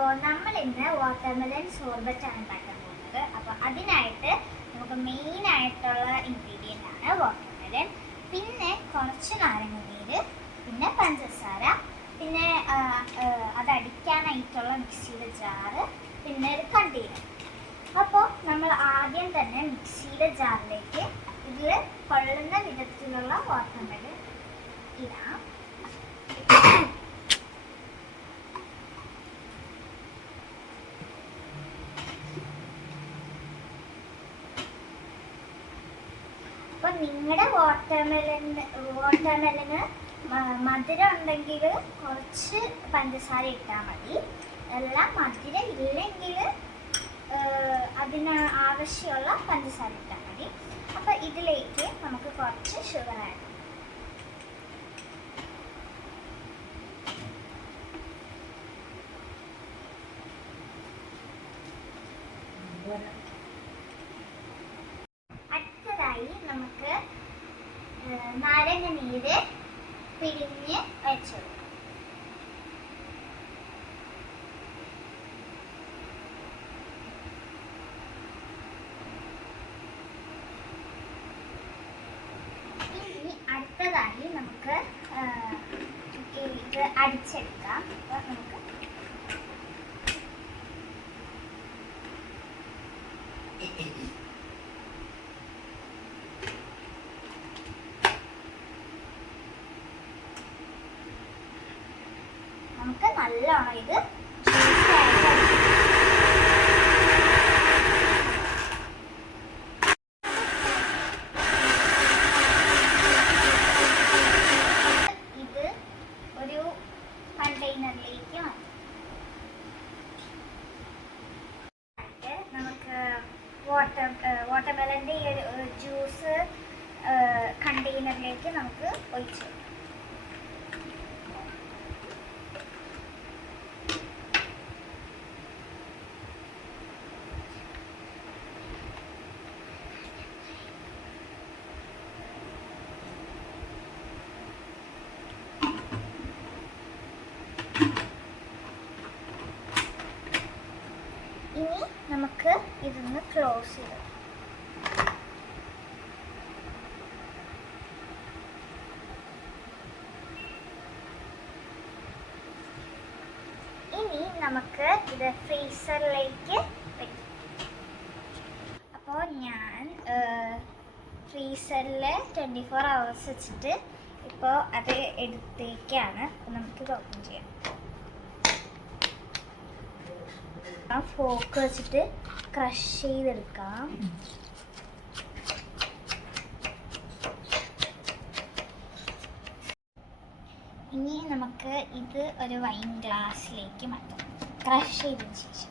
അപ്പോൾ നമ്മൾ ഇന്ന് വാട്ടർമെലൻ സോർബറ്റ് ആണ് ഉണ്ടാക്കാൻ പോകുന്നത്. അപ്പോൾ അതിനായിട്ട് നമുക്ക് മെയിൻ ആയിട്ടുള്ള ഇൻഗ്രീഡിയന്റ് ആണ് വാട്ടർമെലൻ പിന്നെ കുറച്ച് നാരങ്ങനീര് പിന്നെ പഞ്ചസാര പിന്നെ അത് അടിക്കാനായിട്ടുള്ള മിക്സിയുടെ ജാറ് പിന്നെ ഒരു കണ്ടീനർ അപ്പോൾ നമ്മൾ ആദ്യം തന്നെ മിക്സിയുടെ ജാറിലേക്ക് ഇതിൽ കൊള്ളുന്ന വിധത്തിലുള്ള വാട്ടർമെലൻ ഇടാം. അപ്പൊ നിങ്ങളുടെ വാട്ടർമെലൻ വാട്ടർമെലന് മധുരം ഉണ്ടെങ്കിൽ കുറച്ച് പഞ്ചസാര ഇട്ടാൽ മതി. അല്ല മധുരം ഇല്ലെങ്കിൽ അതിന് ആവശ്യമുള്ള പഞ്ചസാര ഇട്ടാൽ മതി. അപ്പൊ ഇതിലേക്ക് നമുക്ക് കുറച്ച് ഷുഗർ ആഡ് അടുത്തതായി നമുക്ക് നാരങ്ങ നീര് പിഴിഞ്ഞ് വെച്ചു ഇനി അടുത്തതായി നമുക്ക് ഇത് അടിച്ചെടുക്കാം. അപ്പൊ നമുക്ക് നമുക്ക് നല്ലോണം ഇത്. ഇത് ഒരു കണ്ടെയ്നറിലേക്ക് നമുക്ക് വാട്ടർ വാട്ടർമെലന്റെ ഈ ഒരു ജ്യൂസ് കണ്ടെയ്നറിലേക്ക് നമുക്ക് ഒഴിച്ചു വെക്കാം. ഇനി നമുക്ക് ഇതൊന്ന് ക്ലോസ് ചെയ്തു. ഇനി നമുക്ക് ഇത് ഫ്രീസറിലേക്ക് വെക്കാം. അപ്പോൾ ഞാൻ ഫ്രീസറിൽ ട്വന്റി ഫോർ അവേഴ്സ് വെച്ചിട്ട് ഇപ്പോൾ അത് എടുത്തേക്കാണ്. അപ്പോൾ നമുക്കിത് ഓപ്പൺ ചെയ്യാം. ആ ഫോക്ക് വെച്ചിട്ട് ക്രഷ് ചെയ്തെടുക്കാം. ഇനി നമുക്ക് ഇത് ഒരു വൈൻ ഗ്ലാസ്സിലേക്ക് മാറ്റാം. ക്രഷ് ചെയ്തതിന് ശേഷം.